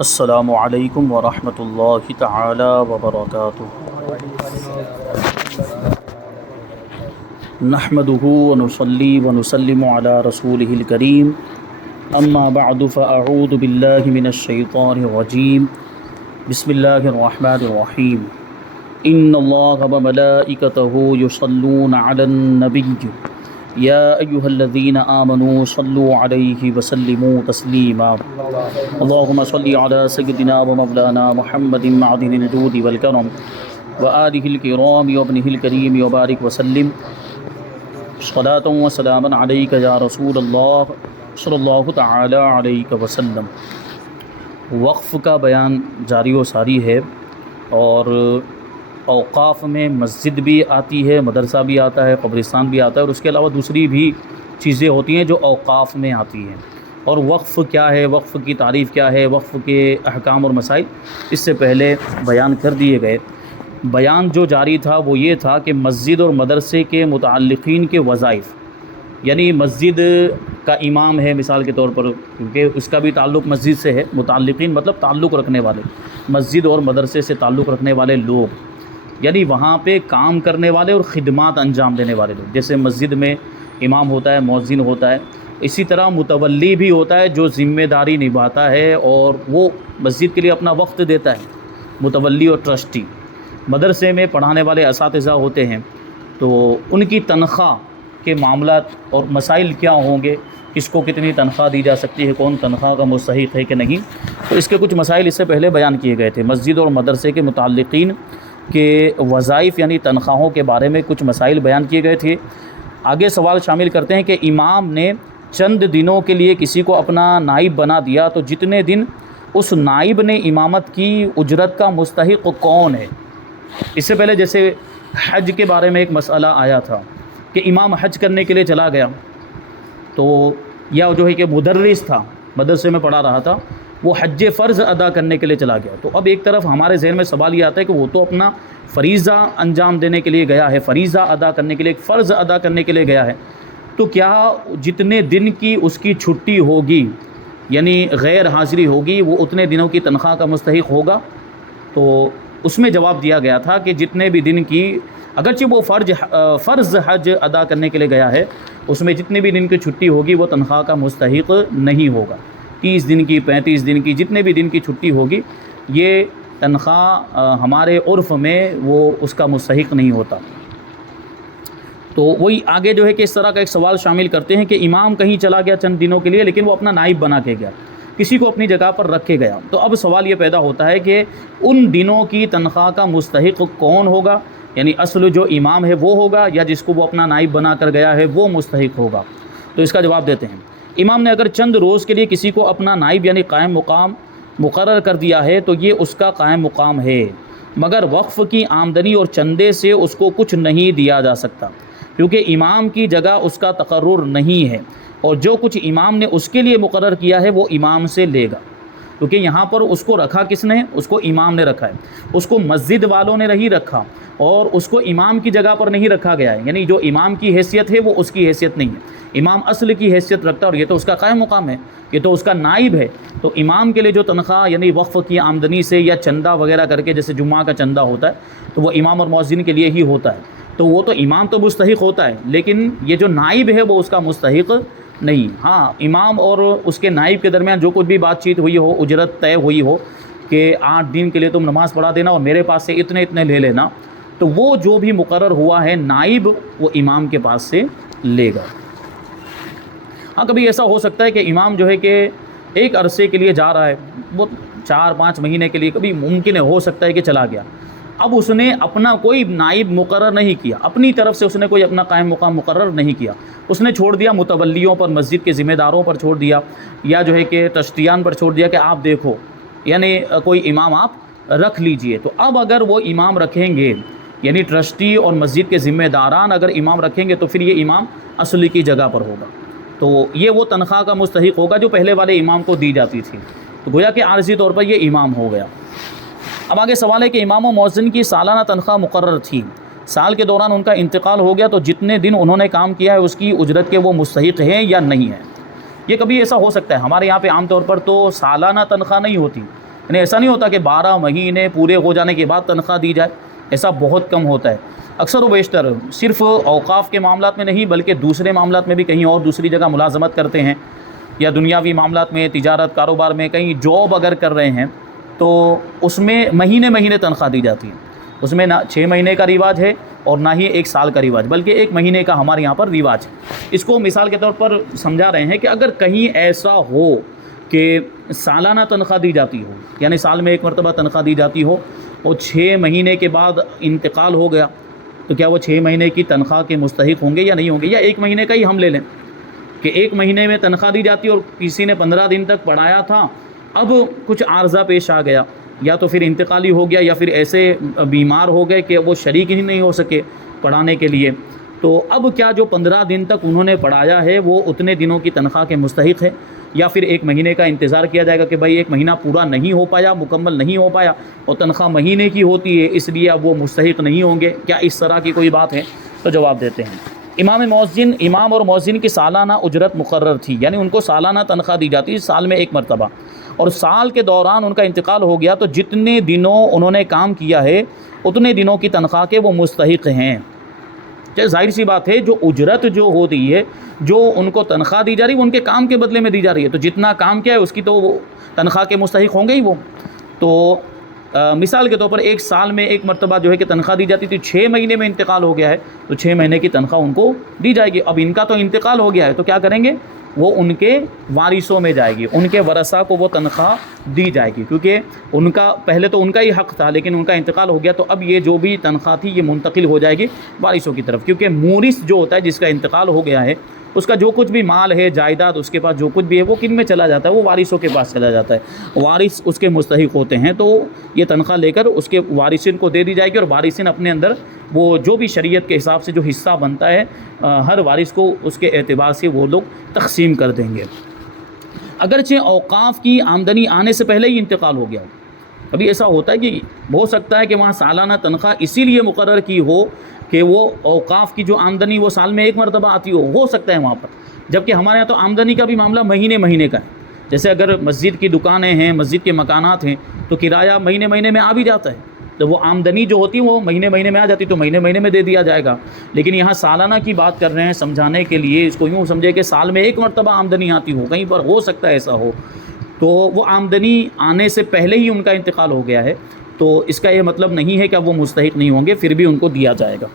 السلام علیکم ورحمۃ اللہ تعالی وبرکاتہ۔ نحمده ونصلی ونسلم علی رسولہ الکریم، اما بعد فاعوذ باللہ من الشیطان الرجیم، بسم اللہ الرحمن الرحیم۔ ان اللہ وملائکتہ یصلون علی النبی یا ایہا الذین آمنوا صلوا علیہ وسلموا تسلیما۔ اللہم صلی علی سیدنا و مولانا محمد معدن الجود والکرم وآلہ الکرام وابنہ الکریم وبارک وسلم صلاۃ و سلاما علیک یا رسول اللہ صلی اللہ تعالی علیہ وسلم۔ وقف کا بیان جاری و ساری ہے، اور اوقاف میں مسجد بھی آتی ہے، مدرسہ بھی آتا ہے، قبرستان بھی آتا ہے، اور اس کے علاوہ دوسری بھی چیزیں ہوتی ہیں جو اوقاف میں آتی ہیں۔ اور وقف کیا ہے، وقف کی تعریف کیا ہے، وقف کے احکام اور مسائل اس سے پہلے بیان کر دیے گئے۔ بیان جو جاری تھا وہ یہ تھا کہ مسجد اور مدرسے کے متعلقین کے وظائف، یعنی مسجد کا امام ہے مثال کے طور پر، کیونکہ اس کا بھی تعلق مسجد سے ہے، متعلقین مطلب تعلق رکھنے والے، مسجد اور مدرسے سے تعلق رکھنے والے لوگ، یعنی وہاں پہ کام کرنے والے اور خدمات انجام دینے والے لوگ۔ جیسے مسجد میں امام ہوتا ہے، مؤذن ہوتا ہے، اسی طرح متولی بھی ہوتا ہے جو ذمہ داری نبھاتا ہے اور وہ مسجد کے لیے اپنا وقت دیتا ہے، متولی اور ٹرسٹی۔ مدرسے میں پڑھانے والے اساتذہ ہوتے ہیں، تو ان کی تنخواہ کے معاملات اور مسائل کیا ہوں گے، کس کو کتنی تنخواہ دی جا سکتی ہے، کون تنخواہ کا مستحق ہے کہ نہیں، تو اس کے کچھ مسائل اس سے پہلے بیان کیے گئے تھے۔ مسجد اور مدرسے کے متعلقین کے وظائف یعنی تنخواہوں کے بارے میں کچھ مسائل بیان کیے گئے تھے۔ آگے سوال شامل کرتے ہیں کہ امام نے چند دنوں کے لیے کسی کو اپنا نائب بنا دیا تو جتنے دن اس نائب نے امامت کی اجرت کا مستحق کون ہے؟ اس سے پہلے جیسے حج کے بارے میں ایک مسئلہ آیا تھا کہ امام حج کرنے کے لیے چلا گیا، تو یا جو ہے کہ مدرس تھا، مدرسے میں پڑھا رہا تھا، وہ حج فرض ادا کرنے کے لیے چلا گیا، تو اب ایک طرف ہمارے ذہن میں سوال یہ آتا ہے کہ وہ تو اپنا فریضہ انجام دینے کے لیے گیا ہے، فریضہ ادا کرنے کے لیے، ایک فرض ادا کرنے کے لیے گیا ہے، تو کیا جتنے دن کی اس کی چھٹی ہوگی یعنی غیر حاضری ہوگی وہ اتنے دنوں کی تنخواہ کا مستحق ہوگا؟ تو اس میں جواب دیا گیا تھا کہ جتنے بھی دن کی، اگرچہ وہ فرض حج ادا کرنے کے لیے گیا ہے، اس میں جتنے بھی دن کی چھٹی ہوگی وہ تنخواہ کا مستحق نہیں ہوگا۔ 30 دن کی، 35 دن کی، جتنے بھی دن کی چھٹی ہوگی، یہ تنخواہ ہمارے عرف میں وہ اس کا مستحق نہیں ہوتا۔ تو وہی آگے جو ہے کہ اس طرح کا ایک سوال شامل کرتے ہیں کہ امام کہیں چلا گیا چند دنوں کے لیے، لیکن وہ اپنا نائب بنا کے گیا، کسی کو اپنی جگہ پر رکھ کے گیا، تو اب سوال یہ پیدا ہوتا ہے کہ ان دنوں کی تنخواہ کا مستحق کون ہوگا؟ یعنی اصل جو امام ہے وہ ہوگا یا جس کو وہ اپنا نائب بنا کر گیا ہے وہ مستحق ہوگا؟ تو اس کا جواب دیتے ہیں۔ امام نے اگر چند روز کے لیے کسی کو اپنا نائب یعنی قائم مقام مقرر کر دیا ہے تو یہ اس کا قائم مقام ہے، مگر وقف کی آمدنی اور چندے سے اس کو کچھ نہیں دیا جا سکتا، کیونکہ امام کی جگہ اس کا تقرر نہیں ہے، اور جو کچھ امام نے اس کے لیے مقرر کیا ہے وہ امام سے لے گا، کیونکہ یہاں پر اس کو رکھا کس نے؟ اس کو امام نے رکھا ہے، اس کو مسجد والوں نے نہیں رکھا، اور اس کو امام کی جگہ پر نہیں رکھا گیا ہے، یعنی جو امام کی حیثیت ہے وہ اس کی حیثیت نہیں ہے، امام اصل کی حیثیت رکھتا ہے، اور یہ تو اس کا قائم مقام ہے، یہ تو اس کا نائب ہے۔ تو امام کے لیے جو تنخواہ یعنی وقف کی آمدنی سے یا چندہ وغیرہ کر کے، جیسے جمعہ کا چندہ ہوتا ہے تو وہ امام اور مؤذن کے لیے ہی ہوتا ہے، تو وہ تو امام تو مستحق ہوتا ہے، لیکن یہ جو نائب ہے وہ اس کا مستحق نہیں۔ ہاں، امام اور اس کے نائب کے درمیان جو کچھ بھی بات چیت ہوئی ہو، اجرت طے ہوئی ہو کہ 8 دن کے لیے تم نماز پڑھا دینا اور میرے پاس سے اتنے اتنے لے لینا، تو وہ جو بھی مقرر ہوا ہے نائب وہ امام کے پاس سے لے گا۔ ہاں، کبھی ایسا ہو سکتا ہے کہ امام جو ہے کہ ایک عرصے کے لیے جا رہا ہے، وہ 4-5 مہینے کے لیے، کبھی ممکن ہو سکتا ہے کہ چلا گیا، اب اس نے اپنا کوئی نائب مقرر نہیں کیا، اپنی طرف سے اس نے کوئی اپنا قائم مقام مقرر نہیں کیا، اس نے چھوڑ دیا متولیوں پر، مسجد کے ذمہ داروں پر چھوڑ دیا، یا جو ہے کہ ٹرسٹیان پر چھوڑ دیا کہ آپ دیکھو، یعنی کوئی امام آپ رکھ لیجئے۔ تو اب اگر وہ امام رکھیں گے، یعنی ٹرسٹی اور مسجد کے ذمہ داران اگر امام رکھیں گے، تو پھر یہ امام اصلی کی جگہ پر ہوگا، تو یہ وہ تنخواہ کا مستحق ہوگا جو پہلے والے امام کو دی جاتی تھی، تو گویا کہ عارضی طور پر یہ امام ہو گیا۔ اب آگے سوال ہے کہ امام و مؤذن کی سالانہ تنخواہ مقرر تھی، سال کے دوران ان کا انتقال ہو گیا تو جتنے دن انہوں نے کام کیا ہے اس کی اجرت کے وہ مستحق ہیں یا نہیں ہیں؟ یہ کبھی ایسا ہو سکتا ہے، ہمارے یہاں پہ عام طور پر تو سالانہ تنخواہ نہیں ہوتی، یعنی ایسا نہیں ہوتا کہ 12 مہینے پورے ہو جانے کے بعد تنخواہ دی جائے، ایسا بہت کم ہوتا ہے۔ اکثر و بیشتر صرف اوقاف کے معاملات میں نہیں بلکہ دوسرے معاملات میں بھی کہیں اور دوسری جگہ ملازمت کرتے ہیں یا دنیاوی معاملات میں، تجارت کاروبار میں کہیں جاب اگر کر رہے ہیں تو اس میں مہینے مہینے تنخواہ دی جاتی ہے۔ اس میں نہ 6 مہینے کا رواج ہے اور نہ ہی 1 سال کا رواج، بلکہ 1 مہینے کا ہمارے یہاں پر رواج ہے۔ اس کو مثال کے طور پر سمجھا رہے ہیں کہ اگر کہیں ایسا ہو کہ سالانہ تنخواہ دی جاتی ہو، یعنی سال میں 1 مرتبہ تنخواہ دی جاتی ہو اور 6 مہینے کے بعد انتقال ہو گیا، تو کیا وہ 6 مہینے کی تنخواہ کے مستحق ہوں گے یا نہیں ہوں گے؟ یا 1 مہینے کا ہی ہم لے لیں کہ 1 مہینے میں تنخواہ دی جاتی ہے اور کسی نے 15 دن تک پڑھایا تھا، اب کچھ عارضہ پیش آ گیا، یا تو پھر انتقالی ہو گیا یا پھر ایسے بیمار ہو گئے کہ وہ شریک ہی نہیں ہو سکے پڑھانے کے لیے، تو اب کیا جو 15 دن تک انہوں نے پڑھایا ہے وہ اتنے دنوں کی تنخواہ کے مستحق ہے، یا پھر 1 مہینے کا انتظار کیا جائے گا کہ بھائی 1 مہینہ پورا نہیں ہو پایا، مکمل نہیں ہو پایا اور تنخواہ مہینے کی ہوتی ہے اس لیے اب وہ مستحق نہیں ہوں گے؟ کیا اس طرح کی کوئی بات ہے؟ تو جواب دیتے ہیں، امام اور مؤذن کی سالانہ اجرت مقرر تھی، یعنی ان کو سالانہ تنخواہ دی جاتی ہے سال میں 1 مرتبہ، اور سال کے دوران ان کا انتقال ہو گیا تو جتنے دنوں انہوں نے کام کیا ہے اتنے دنوں کی تنخواہ کے وہ مستحق ہیں۔ ظاہر سی بات ہے جو اجرت جو ہو رہی ہے، جو ان کو تنخواہ دی جا رہی ہے وہ ان کے کام کے بدلے میں دی جا رہی ہے، تو جتنا کام کیا ہے اس کی تو وہ تنخواہ کے مستحق ہوں گے ہی وہ۔ تو مثال کے طور پر 1 سال میں 1 مرتبہ جو ہے کہ تنخواہ دی جاتی تھی، 6 مہینے میں انتقال ہو گیا ہے تو 6 مہینے کی تنخواہ ان کو دی جائے گی۔ اب ان کا تو انتقال ہو گیا ہے تو کیا کریں گے؟ وہ ان کے وارثوں میں جائے گی، ان کے ورثاء کو وہ تنخواہ دی جائے گی، کیونکہ ان کا پہلے تو ان کا ہی حق تھا لیکن ان کا انتقال ہو گیا تو اب یہ جو بھی تنخواہ تھی یہ منتقل ہو جائے گی وارثوں کی طرف، کیونکہ مورث جو ہوتا ہے جس کا انتقال ہو گیا ہے اس کا جو کچھ بھی مال ہے، جائیداد، اس کے پاس جو کچھ بھی ہے وہ کن میں چلا جاتا ہے؟ وہ وارثوں کے پاس چلا جاتا ہے، وارث اس کے مستحق ہوتے ہیں، تو یہ تنخواہ لے کر اس کے وارثین کو دے دی جائے گی، اور وارثین اپنے اندر وہ جو بھی شریعت کے حساب سے جو حصہ بنتا ہے ہر وارث کو اس کے اعتبار سے وہ لوگ تقسیم کر دیں گے، اگرچہ اوقاف کی آمدنی آنے سے پہلے ہی انتقال ہو گیا ہو۔ ابھی ایسا ہوتا ہے کہ ہو سکتا ہے کہ وہاں سالانہ تنخواہ اسی لیے مقرر کی ہو کہ وہ اوقاف کی جو آمدنی وہ سال میں 1 مرتبہ آتی ہو سکتا ہے وہاں پر، جبکہ ہمارے یہاں تو آمدنی کا بھی معاملہ مہینے مہینے کا ہے۔ جیسے اگر مسجد کی دکانیں ہیں، مسجد کے مکانات ہیں تو کرایہ مہینے مہینے میں آ بھی جاتا ہے، تو وہ آمدنی جو ہوتی ہے وہ مہینے مہینے میں آ جاتی تو مہینے مہینے میں دے دیا جائے گا، لیکن یہاں سالانہ کی بات کر رہے ہیں سمجھانے کے لیے، اس کو یوں سمجھے کہ سال میں 1 مرتبہ آمدنی آتی ہو، کہیں پر ہو سکتا ہے ایسا ہو، تو وہ آمدنی آنے سے پہلے ہی ان کا انتقال ہو گیا ہے، تو اس کا یہ مطلب نہیں ہے کہ اب وہ مستحق نہیں ہوں گے، پھر بھی ان کو دیا جائے گا۔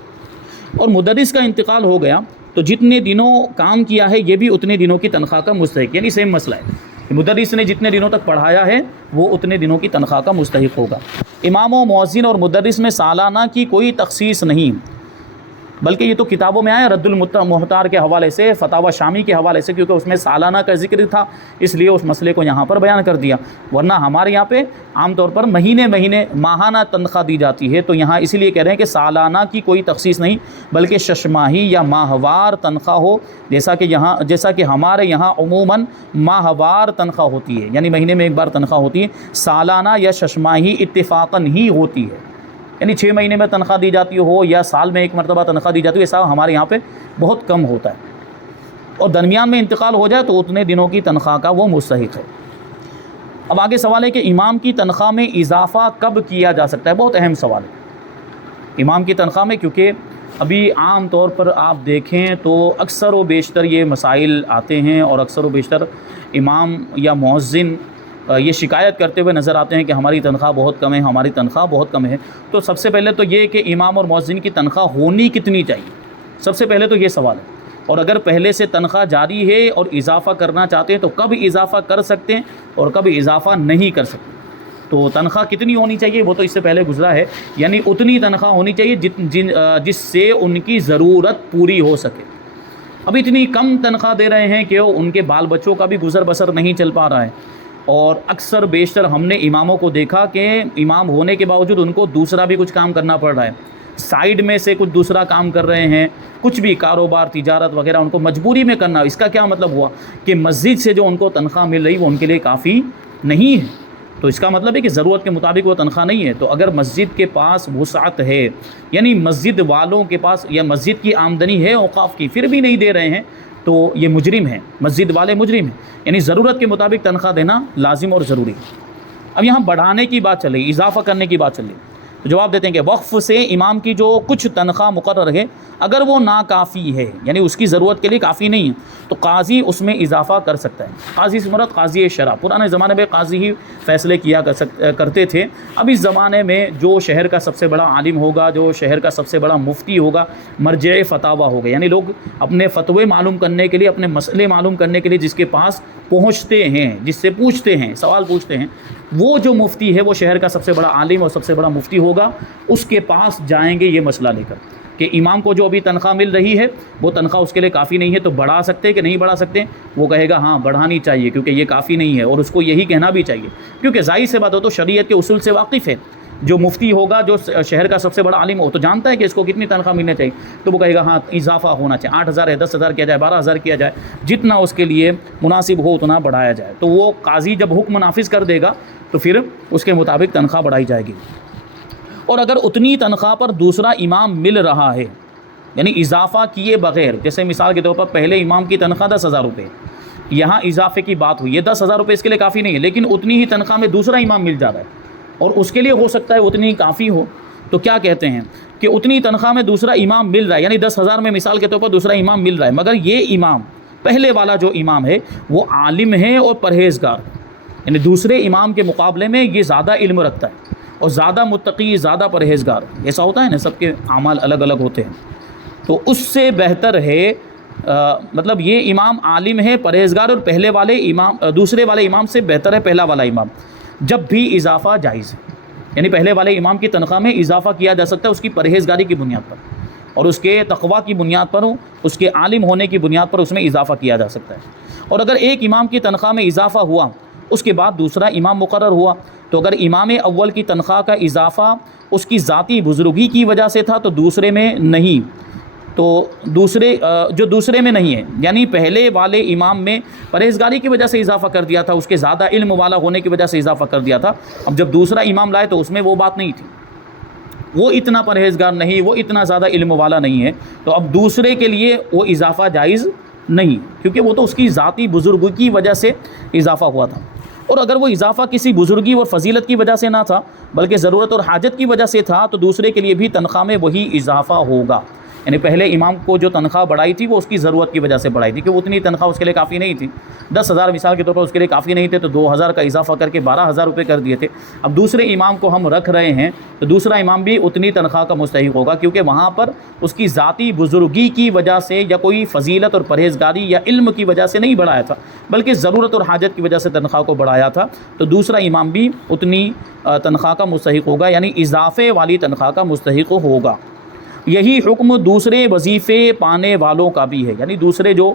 اور مدرس کا انتقال ہو گیا تو جتنے دنوں کام کیا ہے یہ بھی اتنے دنوں کی تنخواہ کا مستحق، یعنی سیم مسئلہ ہے، مدرس نے جتنے دنوں تک پڑھایا ہے وہ اتنے دنوں کی تنخواہ کا مستحق ہوگا۔ امام و مؤذن اور مدرس میں سالانہ کی کوئی تخصیص نہیں، بلکہ یہ تو کتابوں میں آیا رد المحتار کے حوالے سے، فتاوی شامی کے حوالے سے، کیونکہ اس میں سالانہ کا ذکر تھا اس لیے اس مسئلے کو یہاں پر بیان کر دیا، ورنہ ہمارے یہاں پہ عام طور پر مہینے مہینے ماہانہ تنخواہ دی جاتی ہے، تو یہاں اسی لیے کہہ رہے ہیں کہ سالانہ کی کوئی تخصیص نہیں بلکہ ششماہی یا ماہوار تنخواہ ہو، جیسا کہ ہمارے یہاں عموماً ماہوار تنخواہ ہوتی ہے، یعنی مہینے میں 1 بار تنخواہ ہوتی ہے، سالانہ یا ششماہی اتفاقاً ہی ہوتی ہے، یعنی 6 مہینے میں تنخواہ دی جاتی ہو یا سال میں 1 مرتبہ تنخواہ دی جاتی ہو، ایسا ہمارے یہاں پہ بہت کم ہوتا ہے، اور درمیان میں انتقال ہو جائے تو اتنے دنوں کی تنخواہ کا وہ مستحق ہے۔ اب آگے سوال ہے کہ امام کی تنخواہ میں اضافہ کب کیا جا سکتا ہے؟ بہت اہم سوال ہے امام کی تنخواہ میں، کیونکہ ابھی عام طور پر آپ دیکھیں تو اکثر و بیشتر یہ مسائل آتے ہیں اور اکثر و بیشتر امام یا مؤذن یہ شکایت کرتے ہوئے نظر آتے ہیں کہ ہماری تنخواہ بہت کم ہے، ہماری تنخواہ بہت کم ہے۔ تو سب سے پہلے تو یہ کہ امام اور مؤذن کی تنخواہ ہونی کتنی چاہیے، سب سے پہلے تو یہ سوال ہے، اور اگر پہلے سے تنخواہ جاری ہے اور اضافہ کرنا چاہتے ہیں تو کب اضافہ کر سکتے ہیں اور کب اضافہ نہیں کر سکتے۔ تو تنخواہ کتنی ہونی چاہیے وہ تو اس سے پہلے گزرا ہے، یعنی اتنی تنخواہ ہونی چاہیے جس سے ان کی ضرورت پوری ہو سکے۔ اب اتنی کم تنخواہ دے رہے ہیں کہ ان کے بال بچوں کا بھی گزر بسر نہیں چل پا رہا ہے، اور اکثر بیشتر ہم نے اماموں کو دیکھا کہ امام ہونے کے باوجود ان کو دوسرا بھی کچھ کام کرنا پڑ رہا ہے، سائیڈ میں سے کچھ دوسرا کام کر رہے ہیں، کچھ بھی کاروبار تجارت وغیرہ ان کو مجبوری میں کرنا۔ اس کا کیا مطلب ہوا کہ مسجد سے جو ان کو تنخواہ مل رہی وہ ان کے لیے کافی نہیں ہے، تو اس کا مطلب ہے کہ ضرورت کے مطابق وہ تنخواہ نہیں ہے۔ تو اگر مسجد کے پاس وسعت ہے، یعنی مسجد والوں کے پاس یا مسجد کی آمدنی ہے اوقاف کی، پھر بھی نہیں دے رہے ہیں تو یہ مجرم ہیں، مسجد والے مجرم ہیں، یعنی ضرورت کے مطابق تنخواہ دینا لازم اور ضروری ہے۔ اب یہاں بڑھانے کی بات چل رہی ہے، اضافہ کرنے کی بات چل رہی ہے، تو جواب دیتے ہیں کہ وقف سے امام کی جو کچھ تنخواہ مقرر ہے اگر وہ ناکافی ہے، یعنی اس کی ضرورت کے لیے کافی نہیں ہے، تو قاضی اس میں اضافہ کر سکتا ہے۔ قاضی سے مراد قاضی شرع، پرانے زمانے میں قاضی ہی فیصلے کیا کرتے تھے، اب اس زمانے میں جو شہر کا سب سے بڑا عالم ہوگا، جو شہر کا سب سے بڑا مفتی ہوگا، مرجع فتاوی ہوگا، یعنی لوگ اپنے فتوے معلوم کرنے کے لیے، اپنے مسئلے معلوم کرنے کے لیے جس کے پاس پہنچتے ہیں، جس سے پوچھتے ہیں، سوال پوچھتے ہیں، وہ جو مفتی ہے وہ شہر کا سب سے بڑا عالم اور سب سے بڑا مفتی ہوگا، اس کے پاس جائیں گے یہ مسئلہ لے کر کہ امام کو جو ابھی تنخواہ مل رہی ہے وہ تنخواہ اس کے لیے کافی نہیں ہے، تو بڑھا سکتے کہ نہیں بڑھا سکتے؟ وہ کہے گا ہاں بڑھانی چاہیے کیونکہ یہ کافی نہیں ہے، اور اس کو یہی کہنا بھی چاہیے، کیونکہ ظاہر سے بات ہو تو شریعت کے اصول سے واقف ہے۔ جو مفتی ہوگا، جو شہر کا سب سے بڑا عالم ہو، تو جانتا ہے کہ اس کو کتنی تنخواہ ملنا چاہیے، تو وہ کہے گا ہاں اضافہ ہونا چاہیے، 8,000 ہے 10,000 کیا جائے، 12,000 کیا جائے، جتنا اس کے لیے مناسب ہو اتنا بڑھایا جائے۔ تو وہ قاضی جب حکم نافذ کر دے گا تو پھر اس کے مطابق تنخواہ بڑھائی جائے گی۔ اور اگر اتنی تنخواہ پر دوسرا امام مل رہا ہے، یعنی اضافہ کیے بغیر، جیسے مثال کے طور پر پہلے امام کی تنخواہ 10,000 روپے، یہاں اضافے کی بات ہوئی ہے، 10,000 روپے اس کے لیے کافی نہیں ہے، لیکن اتنی ہی تنخواہ میں دوسرا امام مل جا رہا ہے اور اس کے لیے ہو سکتا ہے اتنی ہی کافی ہو، تو کیا کہتے ہیں کہ اتنی تنخواہ میں دوسرا امام مل رہا ہے، یعنی 10,000 میں مثال کے طور پر دوسرا امام مل رہا ہے، مگر یہ امام پہلے والا جو امام ہے وہ عالم ہے اور پرہیزگار، یعنی دوسرے امام کے مقابلے میں یہ زیادہ علم رکھتا ہے اور زیادہ متقی، زیادہ پرہیزگار، ایسا ہوتا ہے نا، سب کے اعمال الگ الگ ہوتے ہیں، تو اس سے بہتر ہے مطلب یہ امام عالم ہے، پرہیزگار، اور پہلے والے امام، دوسرے والے امام سے بہتر ہے پہلا والا امام، جب بھی اضافہ جائز ہے، یعنی پہلے والے امام کی تنخواہ میں اضافہ کیا جا سکتا ہے اس کی پرہیزگاری کی بنیاد پر اور اس کے تقویٰ کی بنیاد پر، اس کے عالم ہونے کی بنیاد پر اس میں اضافہ کیا جا سکتا ہے۔ اور اگر ایک امام کی تنخواہ میں اضافہ ہوا، اس کے بعد دوسرا امام مقرر ہوا، تو اگر امام اول کی تنخواہ کا اضافہ اس کی ذاتی بزرگی کی وجہ سے تھا تو دوسرے میں نہیں، تو دوسرے میں نہیں ہے، یعنی پہلے والے امام میں پرہیزگاری کی وجہ سے اضافہ کر دیا تھا، اس کے زیادہ علم والا ہونے کی وجہ سے اضافہ کر دیا تھا، اب جب دوسرا امام لائے تو اس میں وہ بات نہیں تھی، وہ اتنا پرہیزگار نہیں، وہ اتنا زیادہ علم والا نہیں ہے، تو اب دوسرے کے لیے وہ اضافہ جائز نہیں، کیونکہ وہ تو اس کی ذاتی بزرگی کی وجہ سے اضافہ ہوا تھا۔ اور اگر وہ اضافہ کسی بزرگی اور فضیلت کی وجہ سے نہ تھا بلکہ ضرورت اور حاجت کی وجہ سے تھا، تو دوسرے کے لیے بھی تنخواہ میں وہی اضافہ ہوگا، یعنی پہلے امام کو جو تنخواہ بڑھائی تھی وہ اس کی ضرورت کی وجہ سے بڑھائی تھی کہ اتنی تنخواہ اس کے لیے کافی نہیں تھی، 10,000 مثال کے طور پر اس کے لیے کافی نہیں تھے، تو 2,000 کا اضافہ کر کے 12,000 روپے کر دیے تھے۔ اب دوسرے امام کو ہم رکھ رہے ہیں تو دوسرا امام بھی اتنی تنخواہ کا مستحق ہوگا، کیونکہ وہاں پر اس کی ذاتی بزرگی کی وجہ سے یا کوئی فضیلت اور پرہیزگاری یا علم کی وجہ سے نہیں بڑھایا تھا بلکہ ضرورت اور حاجت کی وجہ سے تنخواہ کو بڑھایا تھا، تو دوسرا امام بھی اتنی تنخواہ کا مستحق ہوگا، یعنی اضافے والی تنخواہ کا مستحق ہوگا۔ یہی حکم دوسرے وظیفے پانے والوں کا بھی ہے، یعنی دوسرے جو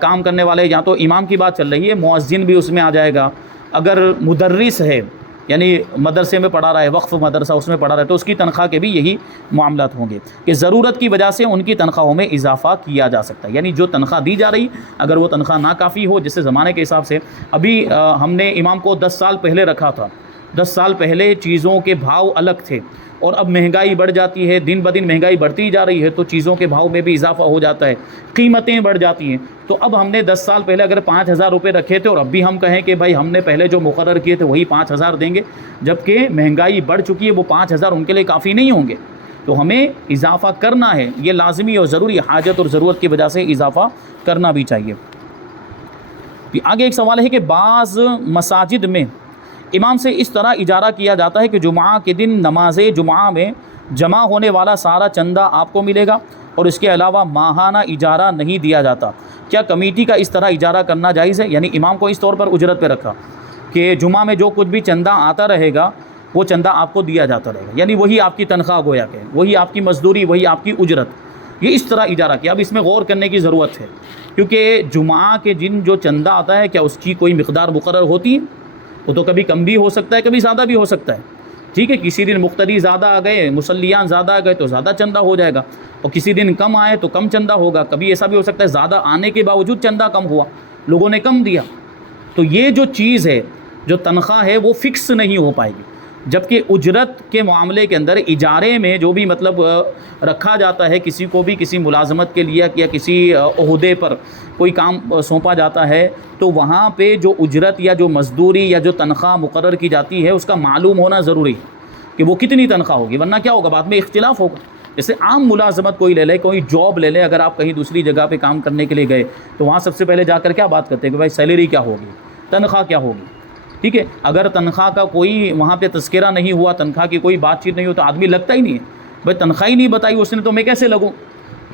کام کرنے والے، یا تو امام کی بات چل رہی ہے، مؤذن بھی اس میں آ جائے گا، اگر مدرس ہے یعنی مدرسے میں پڑھا رہا ہے، وقف مدرسہ اس میں پڑھا رہا ہے، تو اس کی تنخواہ کے بھی یہی معاملات ہوں گے کہ ضرورت کی وجہ سے ان کی تنخواہوں میں اضافہ کیا جا سکتا ہے، یعنی جو تنخواہ دی جا رہی اگر وہ تنخواہ ناکافی ہو، جس سے زمانے کے حساب سے ابھی ہم نے امام کو 10 سال پہلے رکھا تھا، 10 سال پہلے چیزوں کے بھاؤ الگ تھے، اور اب مہنگائی بڑھ جاتی ہے، دن بدن مہنگائی بڑھتی جا رہی ہے، تو چیزوں کے بھاؤ میں بھی اضافہ ہو جاتا ہے، قیمتیں بڑھ جاتی ہیں، تو اب ہم نے 10 سال پہلے اگر 5,000 روپے رکھے تھے اور اب بھی ہم کہیں کہ بھائی ہم نے پہلے جو مقرر کیے تھے وہی 5,000 دیں گے، جبکہ مہنگائی بڑھ چکی ہے، وہ 5,000 ان کے لیے کافی نہیں ہوں گے، تو ہمیں اضافہ کرنا ہے، یہ لازمی اور ضروری، حاجت اور ضرورت کی وجہ سے اضافہ کرنا بھی چاہیے۔ آگے ایک سوال ہے کہ بعض مساجد میں امام سے اس طرح اجارہ کیا جاتا ہے کہ جمعہ کے دن نماز جمعہ میں جمع ہونے والا سارا چندہ آپ کو ملے گا اور اس کے علاوہ ماہانہ اجارہ نہیں دیا جاتا، کیا کمیٹی کا اس طرح اجارہ کرنا جائز ہے؟ یعنی امام کو اس طور پر اجرت پہ رکھا کہ جمعہ میں جو کچھ بھی چندہ آتا رہے گا وہ چندہ آپ کو دیا جاتا رہے گا، یعنی وہی آپ کی تنخواہ گویا کہ وہی آپ کی مزدوری، وہی آپ کی اجرت، یہ اس طرح اجارہ کیا۔ اب اس میں غور کرنے کی ضرورت ہے، کیونکہ جمعہ کے دن جو چندہ آتا ہے کیا اس کی کوئی مقدار مقرر ہوتی ہے؟ وہ تو کبھی کم بھی ہو سکتا ہے، کبھی زیادہ بھی ہو سکتا ہے، ٹھیک ہے، کسی دن مقتدی زیادہ آ گئے، مصلیان زیادہ آ گئے تو زیادہ چندہ ہو جائے گا، اور کسی دن کم آئے تو کم چندہ ہوگا، کبھی ایسا بھی ہو سکتا ہے زیادہ آنے کے باوجود چندہ کم ہوا، لوگوں نے کم دیا، تو یہ جو چیز ہے، جو تنخواہ ہے وہ فکس نہیں ہو پائے گی، جبکہ اجرت کے معاملے کے اندر اجارے میں جو بھی مطلب رکھا جاتا ہے کسی کو بھی کسی ملازمت کے لیے یا کسی عہدے پر کوئی کام سونپا جاتا ہے تو وہاں پہ جو اجرت یا جو مزدوری یا جو تنخواہ مقرر کی جاتی ہے اس کا معلوم ہونا ضروری ہے کہ وہ کتنی تنخواہ ہوگی، ورنہ کیا ہوگا بعد میں اختلاف ہوگا۔ جیسے عام ملازمت کوئی لے لے، کوئی جاب لے لے، اگر آپ کہیں دوسری جگہ پہ کام کرنے کے لیے گئے تو وہاں سب سے پہلے جا کر کیا بات کرتے ہیں کہ بھائی سیلری کیا ہوگی، تنخواہ کیا ہوگی، ٹھیک ہے۔ اگر تنخواہ کا کوئی وہاں پہ تذکرہ نہیں ہوا، تنخواہ کی کوئی بات چیت نہیں ہو تو آدمی لگتا ہی نہیں ہے، بھائی تنخواہ ہی نہیں بتائی اس نے تو میں کیسے لگوں،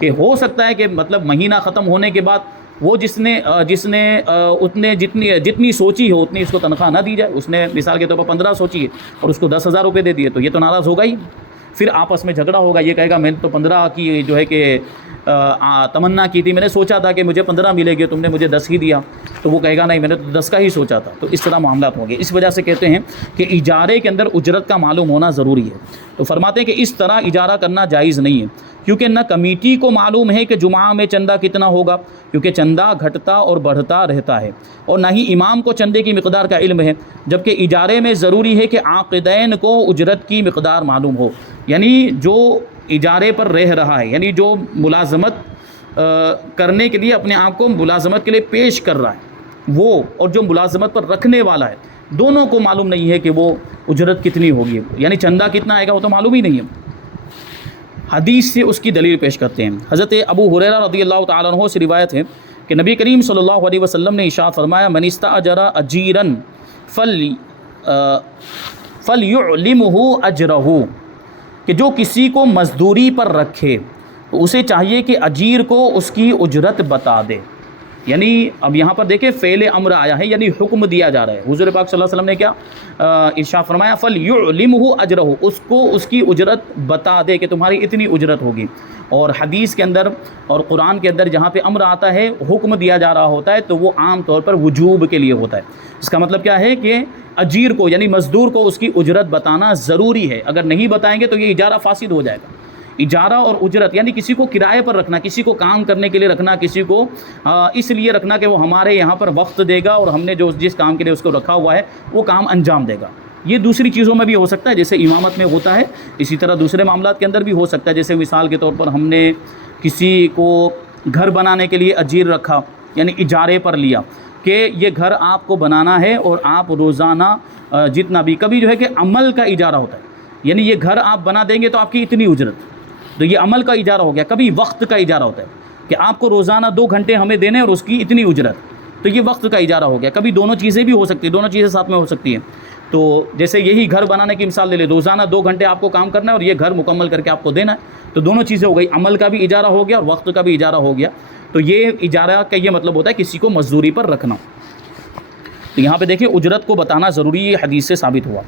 کہ ہو سکتا ہے کہ مطلب مہینہ ختم ہونے کے بعد وہ جس نے اتنے جتنی سوچی ہو اتنی اس کو تنخواہ نہ دی جائے، اس نے مثال کے طور پر 15 سوچی ہے اور اس کو 10,000 روپے دے دیے، تو یہ تو ناراض ہوگا ہی، پھر آپس میں جھگڑا ہوگا، یہ کہے گا میں نے تو 15 کی جو ہے کہ تمنا کی تھی، میں نے سوچا تھا کہ مجھے 15 ملے گی، تم نے مجھے 10 ہی دیا، تو وہ کہے گا نہیں میں نے تو 10 کا ہی سوچا تھا۔ تو اس طرح معاملات ہوں گے، اس وجہ سے کہتے ہیں کہ اجارے کے اندر اجرت کا معلوم ہونا ضروری ہے۔ تو فرماتے ہیں کہ اس طرح اجارہ کرنا جائز نہیں ہے، کیونکہ نہ کمیٹی کو معلوم ہے کہ جمعہ میں چندہ کتنا ہوگا، کیونکہ چندہ گھٹتا اور بڑھتا رہتا ہے، اور نہ ہی امام کو چندے کی مقدار کا علم ہے، جبکہ اجارے میں ضروری ہے کہ عاقدین کو اجرت کی مقدار معلوم ہو، یعنی جو اجارے پر رہ رہا ہے، یعنی جو ملازمت کرنے کے لیے اپنے آپ کو ملازمت کے لیے پیش کر رہا ہے وہ، اور جو ملازمت پر رکھنے والا ہے، دونوں کو معلوم نہیں ہے کہ وہ اجرت کتنی ہوگی، یعنی چندہ کتنا آئے گا وہ تو معلوم ہی نہیں ہے۔ حدیث سے اس کی دلیل پیش کرتے ہیں۔ حضرت ابو ہریرہ رضی اللہ تعالیٰ عنہ سے روایت ہے کہ نبی کریم صلی اللہ علیہ وسلم نے ارشاد فرمایا من استأجر اجیرا فلیعلمہ اجرہ، کہ جو کسی کو مزدوری پر رکھے تو اسے چاہیے کہ اجیر کو اس کی اجرت بتا دے، یعنی اب یہاں پر دیکھیں فعل امر آیا ہے، یعنی حکم دیا جا رہا ہے۔ حضور پاک صلی اللہ علیہ وسلم نے کیا ارشاد فرمایا فَلْيُعْلِمْهُ أَجْرَهُ، اس کو اس کی اجرت بتا دے کہ تمہاری اتنی اجرت ہوگی۔ اور حدیث کے اندر اور قرآن کے اندر جہاں پہ امر آتا ہے، حکم دیا جا رہا ہوتا ہے، تو وہ عام طور پر وجوب کے لیے ہوتا ہے۔ اس کا مطلب کیا ہے کہ اجیر کو یعنی مزدور کو اس کی اجرت بتانا ضروری ہے، اگر نہیں بتائیں گے تو یہ اجارہ فاسد ہو جائے گا۔ اجارہ اور اجرت یعنی کسی کو کرائے پر رکھنا، کسی کو کام کرنے کے لیے رکھنا، کسی کو اس لیے رکھنا کہ وہ ہمارے یہاں پر وقت دے گا اور ہم نے جس کام کے لیے اس کو رکھا ہوا ہے وہ کام انجام دے گا۔ یہ دوسری چیزوں میں بھی ہو سکتا ہے، جیسے امامت میں ہوتا ہے، اسی طرح دوسرے معاملات کے اندر بھی ہو سکتا ہے۔ جیسے مثال کے طور پر ہم نے کسی کو گھر بنانے کے لیے اجیر رکھا، یعنی اجارے پر لیا کہ یہ گھر آپ کو بنانا ہے اور آپ روزانہ جتنا بھی، کبھی جو ہے کہ عمل کا اجارہ ہوتا ہے، یعنی یہ گھر آپ بنا دیں گے تو آپ کی اتنی اجرت، تو یہ عمل کا اجارہ ہو گیا۔ کبھی وقت کا اجارہ ہوتا ہے کہ آپ کو روزانہ 2 گھنٹے ہمیں دینے اور اس کی اتنی اجرت، تو یہ وقت کا اجارہ ہو گیا۔ کبھی دونوں چیزیں بھی ہو سکتی ہیں، دونوں چیزیں ساتھ میں ہو سکتی ہیں۔ تو جیسے یہی گھر بنانے کی مثال لے لیں، روزانہ 2 گھنٹے آپ کو کام کرنا ہے اور یہ گھر مکمل کر کے آپ کو دینا ہے، تو دونوں چیزیں ہو گئی، عمل کا بھی اجارہ ہو گیا اور وقت کا بھی اجارہ ہو گیا۔ تو یہ اجارہ کا یہ مطلب ہوتا ہے کسی کو مزدوری پر رکھنا۔ تو یہاں پہ دیکھیں اجرت کو بتانا ضروری ہے، حدیث سے ثابت ہوا۔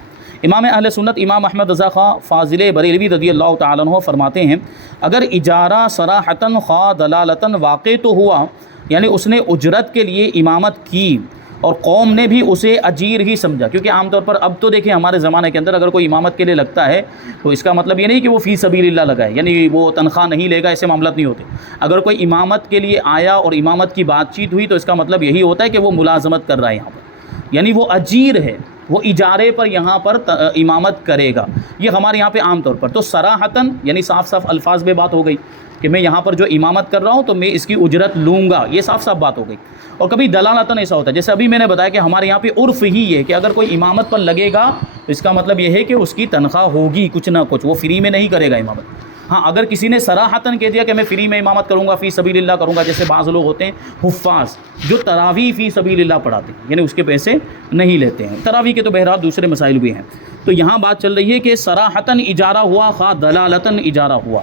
امام اہل سنت امام احمد رضا خواہ فاضل بریلوی رضی اللہ تعالیٰ عنہ فرماتے ہیں اگر اجارہ صراحتاً خواہ دلالتاً واقع تو ہوا، یعنی اس نے اجرت کے لیے امامت کی اور قوم نے بھی اسے اجیر ہی سمجھا، کیونکہ عام طور پر اب تو دیکھیں ہمارے زمانے کے اندر اگر کوئی امامت کے لیے لگتا ہے تو اس کا مطلب یہ نہیں کہ وہ فی سبیل اللہ لگائے، یعنی وہ تنخواہ نہیں لے گا، ایسے معاملات نہیں ہوتے۔ اگر کوئی امامت کے لیے آیا اور امامت کی بات چیت ہوئی تو اس کا مطلب یہی ہوتا ہے کہ وہ ملازمت کر رہا ہے یہاں پر، یعنی وہ اجیر ہے، وہ اجارے پر یہاں پر امامت کرے گا۔ یہ ہمارے یہاں پہ عام طور پر تو صراحتاً یعنی صاف صاف الفاظ میں بات ہو گئی کہ میں یہاں پر جو امامت کر رہا ہوں تو میں اس کی اجرت لوں گا، یہ صاف صاف بات ہو گئی۔ اور کبھی دلالتاً ایسا ہوتا ہے، جیسے ابھی میں نے بتایا کہ ہمارے یہاں پہ عرف ہی ہے کہ اگر کوئی امامت پر لگے گا تو اس کا مطلب یہ ہے کہ اس کی تنخواہ ہوگی کچھ نہ کچھ، وہ فری میں نہیں کرے گا امامت۔ ہاں اگر کسی نے صراحتاً کہہ دیا کہ میں فری میں امامت کروں گا، فی سبیل اللہ کروں گا، جیسے بعض لوگ ہوتے ہیں حفاظ جو تراویح فی سبیل اللہ پڑھاتے ہیں، یعنی اس کے پیسے نہیں لیتے ہیں، تراویح کے تو بہرحال دوسرے مسائل بھی ہیں۔ تو یہاں بات چل رہی ہے کہ صراحتاً اجارہ ہوا خواہ دلالتاً اجارہ ہوا،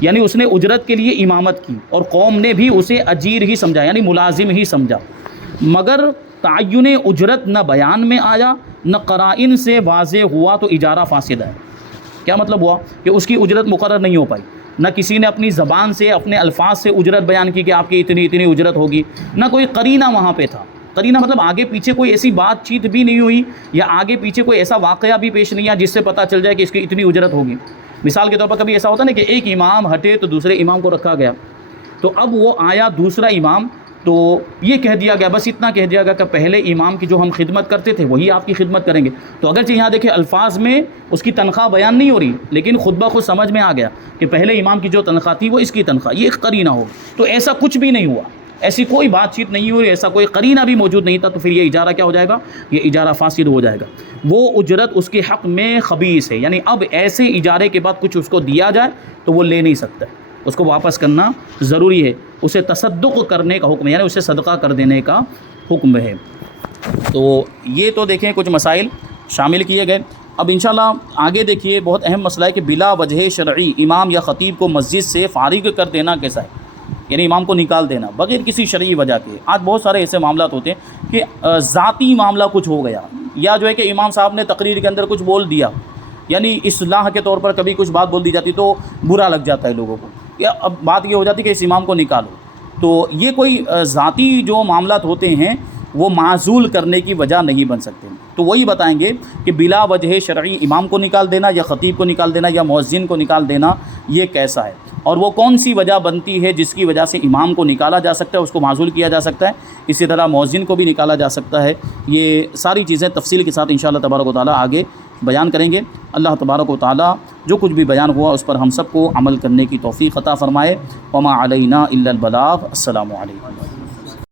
یعنی اس نے اجرت کے لیے امامت کی اور قوم نے بھی اسے اجیر ہی سمجھا، یعنی ملازم ہی سمجھا، مگر تعین اجرت نہ بیان میں آیا نہ قرائن سے واضح ہوا تو اجارہ فاسد ہے۔ کیا مطلب ہوا کہ اس کی اجرت مقرر نہیں ہو پائی، نہ کسی نے اپنی زبان سے اپنے الفاظ سے اجرت بیان کی کہ آپ کی اتنی اتنی اجرت ہوگی، نہ کوئی قرینہ وہاں پہ تھا۔ قرینہ مطلب آگے پیچھے کوئی ایسی بات چیت بھی نہیں ہوئی یا آگے پیچھے کوئی ایسا واقعہ بھی پیش نہیں آیا جس سے پتہ چل جائے کہ اس کی اتنی اجرت ہوگی۔ مثال کے طور پر کبھی ایسا ہوتا نا کہ ایک امام ہٹے تو دوسرے امام کو رکھا گیا، تو اب وہ آیا دوسرا امام تو یہ کہہ دیا گیا، بس اتنا کہہ دیا گیا کہ پہلے امام کی جو ہم خدمت کرتے تھے وہی آپ کی خدمت کریں گے۔ تو اگرچہ یہاں دیکھیں الفاظ میں اس کی تنخواہ بیان نہیں ہو رہی، لیکن خود بخود سمجھ میں آ گیا کہ پہلے امام کی جو تنخواہ تھی وہ اس کی تنخواہ، یہ ایک قرینہ ہو۔ تو ایسا کچھ بھی نہیں ہوا، ایسی کوئی بات چیت نہیں ہوئی، ایسا کوئی قرینہ بھی موجود نہیں تھا، تو پھر یہ اجارہ کیا ہو جائے گا؟ یہ اجارہ فاسد ہو جائے گا۔ وہ اجرت اس کے حق میں خبیث ہے، یعنی اب ایسے اجارے کے بعد کچھ اس کو دیا جائے تو وہ لے نہیں سکتا ہے، اس کو واپس کرنا ضروری ہے۔ اسے تصدق کرنے کا حکم ہے، یعنی اسے صدقہ کر دینے کا حکم ہے۔ تو یہ تو دیکھیں کچھ مسائل شامل کیے گئے۔ اب انشاءاللہ آگے دیکھیے بہت اہم مسئلہ ہے کہ بلا وجہ شرعی امام یا خطیب کو مسجد سے فارغ کر دینا کیسا ہے، یعنی امام کو نکال دینا بغیر کسی شرعی وجہ کے۔ آج بہت سارے ایسے معاملات ہوتے ہیں کہ ذاتی معاملہ کچھ ہو گیا، یا جو ہے کہ امام صاحب نے تقریر کے اندر کچھ بول دیا، یعنی اصلاح کے طور پر کبھی کچھ بات بول دی جاتی تو برا لگ جاتا ہے لوگوں کو، یا اب بات یہ ہو جاتی کہ اس امام کو نکالو۔ تو یہ کوئی ذاتی جو معاملات ہوتے ہیں وہ معزول کرنے کی وجہ نہیں بن سکتے۔ تو وہی بتائیں گے کہ بلا وجہ شرعی امام کو نکال دینا یا خطیب کو نکال دینا یا مؤذن کو نکال دینا یہ کیسا ہے، اور وہ کون سی وجہ بنتی ہے جس کی وجہ سے امام کو نکالا جا سکتا ہے، اس کو معزول کیا جا سکتا ہے، اسی طرح مؤذن کو بھی نکالا جا سکتا ہے۔ یہ ساری چیزیں تفصیل کے ساتھ انشاءاللہ تبارک و تعالیٰ آگے بیان کریں گے۔ اللہ تبارک و تعالیٰ جو کچھ بھی بیان ہوا اس پر ہم سب کو عمل کرنے کی توفیق عطا فرمائے۔ وما علینا الا البلاغ۔ السلام علیکم۔